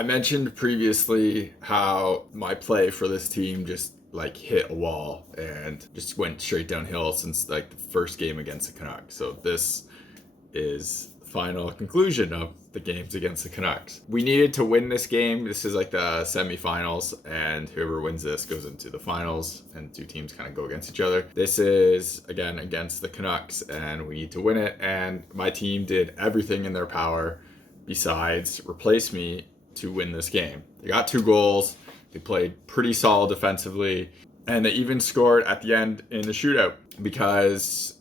I mentioned previously how my play for this team just like hit a wall and just went straight downhill since like the first game against the Canucks. So this is the final conclusion of the games against the Canucks. We needed to win this game. This is like the semifinals, and whoever wins this goes into the finals, and two teams kind of go against each other. This is again against the Canucks, and we need to win it. And my team did everything in their power besides replace me to win this game. They got 2 goals. They played pretty solid defensively, and they even scored at the end in the shootout, because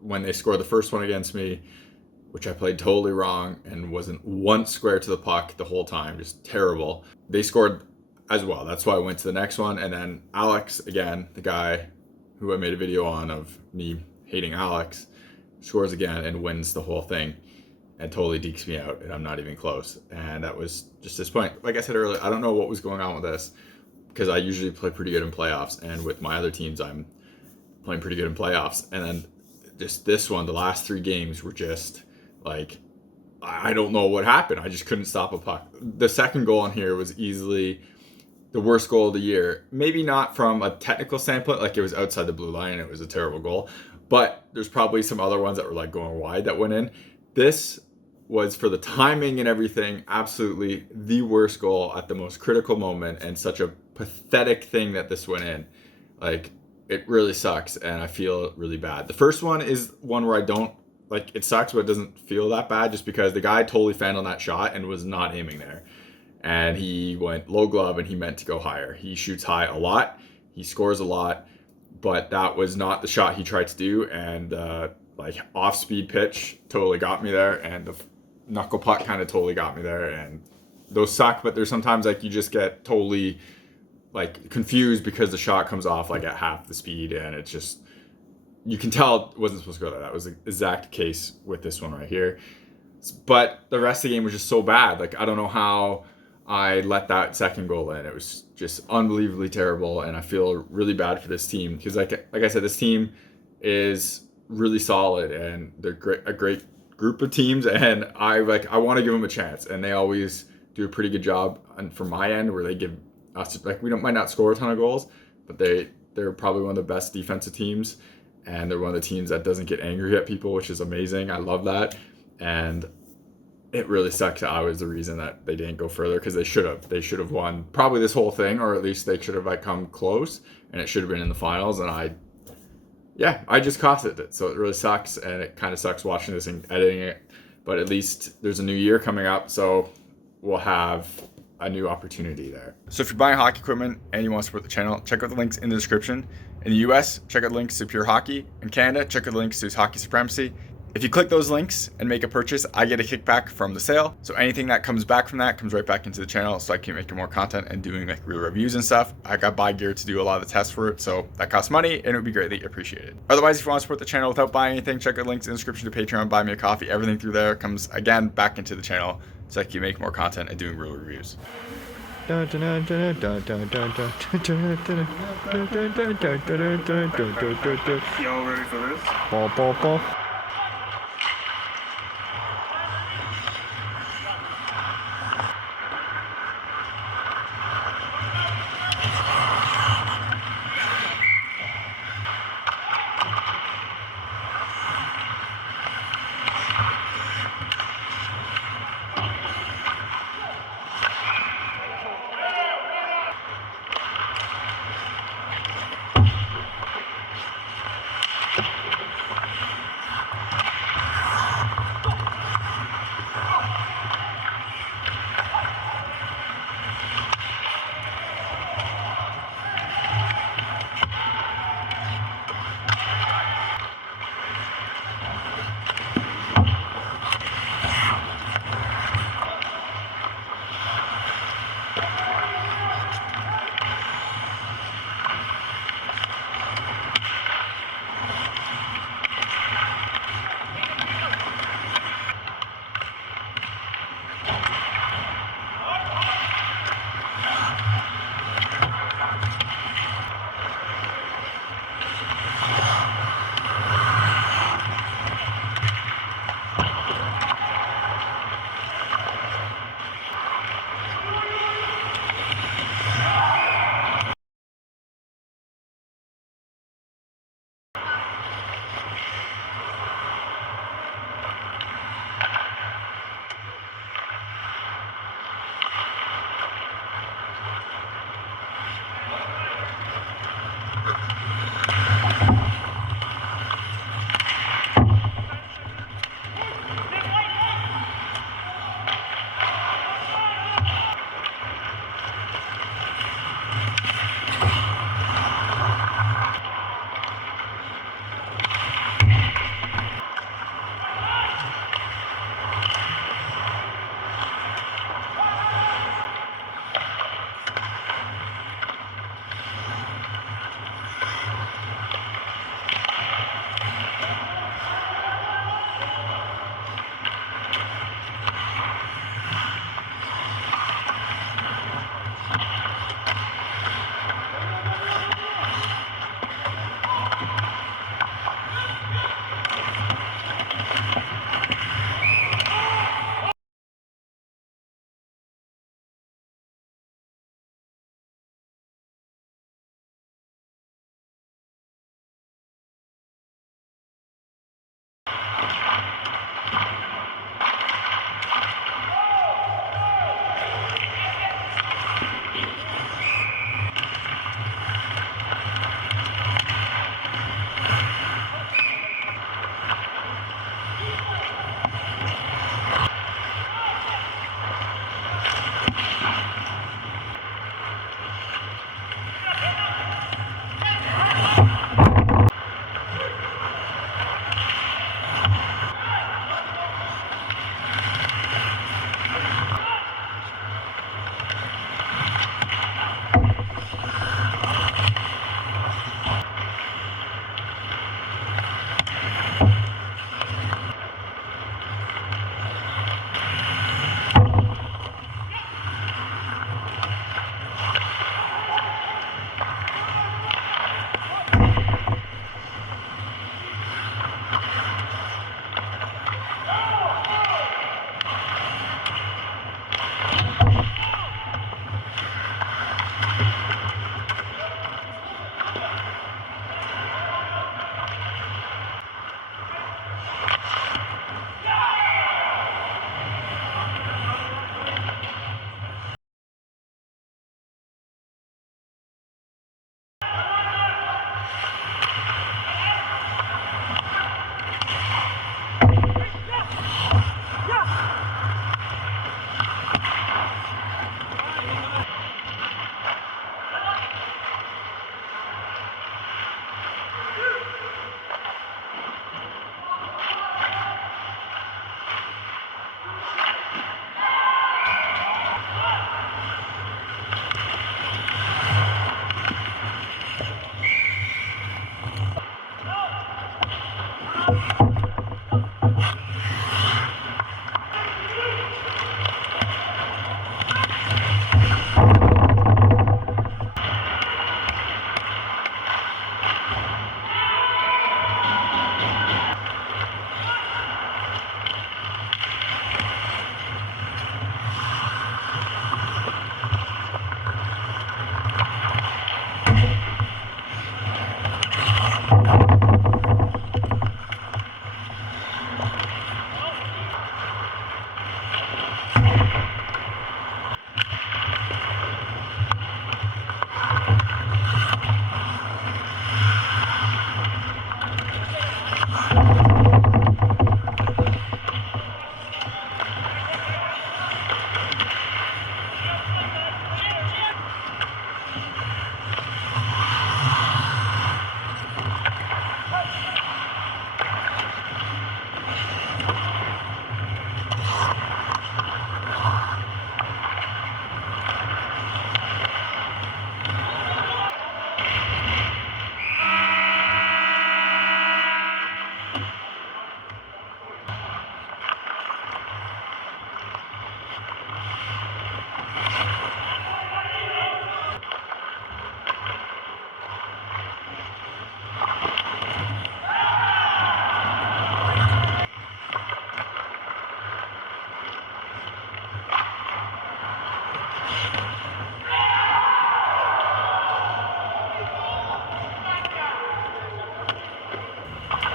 when they scored the first one against me, which I played totally wrong and wasn't once square to the puck the whole time, just terrible, they scored as well. That's why I went to the next one. And then Alex, again, the guy who I made a video on of me hating Alex, scores again and wins the whole thing and totally dekes me out, and I'm not even close. And that was just disappointing. Like I said earlier, I don't know what was going on with this, because I usually play pretty good in playoffs, and with my other teams I'm playing pretty good in playoffs. And then just this one, the last 3 games were just like, I don't know what happened. I just couldn't stop a puck. The second goal in here was easily the worst goal of the year. Maybe not from a technical standpoint, like it was outside the blue line and it was a terrible goal, but there's probably some other ones that were like going wide that went in. This was, for the timing and everything, absolutely the worst goal at the most critical moment, and such a pathetic thing that this went in. Like, it really sucks, and I feel really bad. The first one is one where I don't, like, it sucks, but it doesn't feel that bad, just because the guy totally fanned on that shot and was not aiming there. And he went low glove, and he meant to go higher. He shoots high a lot, he scores a lot, but that was not the shot he tried to do, and like off-speed pitch totally got me there, and the knuckle puck kind of totally got me there. And those suck, but there's sometimes like you just get totally like confused because the shot comes off like at half the speed, and it's just, you can tell it wasn't supposed to go there. That was the exact case with this one right here. But the rest of the game was just so bad. Like, I don't know how I let that second goal in. It was just unbelievably terrible, and I feel really bad for this team, because like I said, this team is really solid, and they're a great group of teams, and I want to give them a chance, and they always do a pretty good job. And from my end, where they give us, like, we might not score a ton of goals, but they're probably one of the best defensive teams, and they're one of the teams that doesn't get angry at people, which is amazing. I love that. And it really sucks that I was the reason that they didn't go further, because they should have won probably this whole thing, or at least they should have like come close, and it should have been in the finals. And I just costed it. So it really sucks, and it kind of sucks watching this and editing it, but at least there's a new year coming up, so we'll have a new opportunity there. So if you're buying hockey equipment and you want to support the channel, check out the links in the description. In the US, check out the links to Pure Hockey. In Canada, check out the links to Hockey Supremacy. If you click those links and make a purchase, I get a kickback from the sale. So anything that comes back from that comes right back into the channel, so I keep making more content and doing like real reviews and stuff. I got buy gear to do a lot of the tests for it, so that costs money, and it would be greatly appreciated. Otherwise, if you want to support the channel without buying anything, check out the links in the description to Patreon, buy me a coffee. Everything through there comes again back into the channel, so I keep making more content and doing real reviews. Y'all ready for this?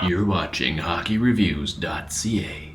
You're watching HockeyReviews.ca.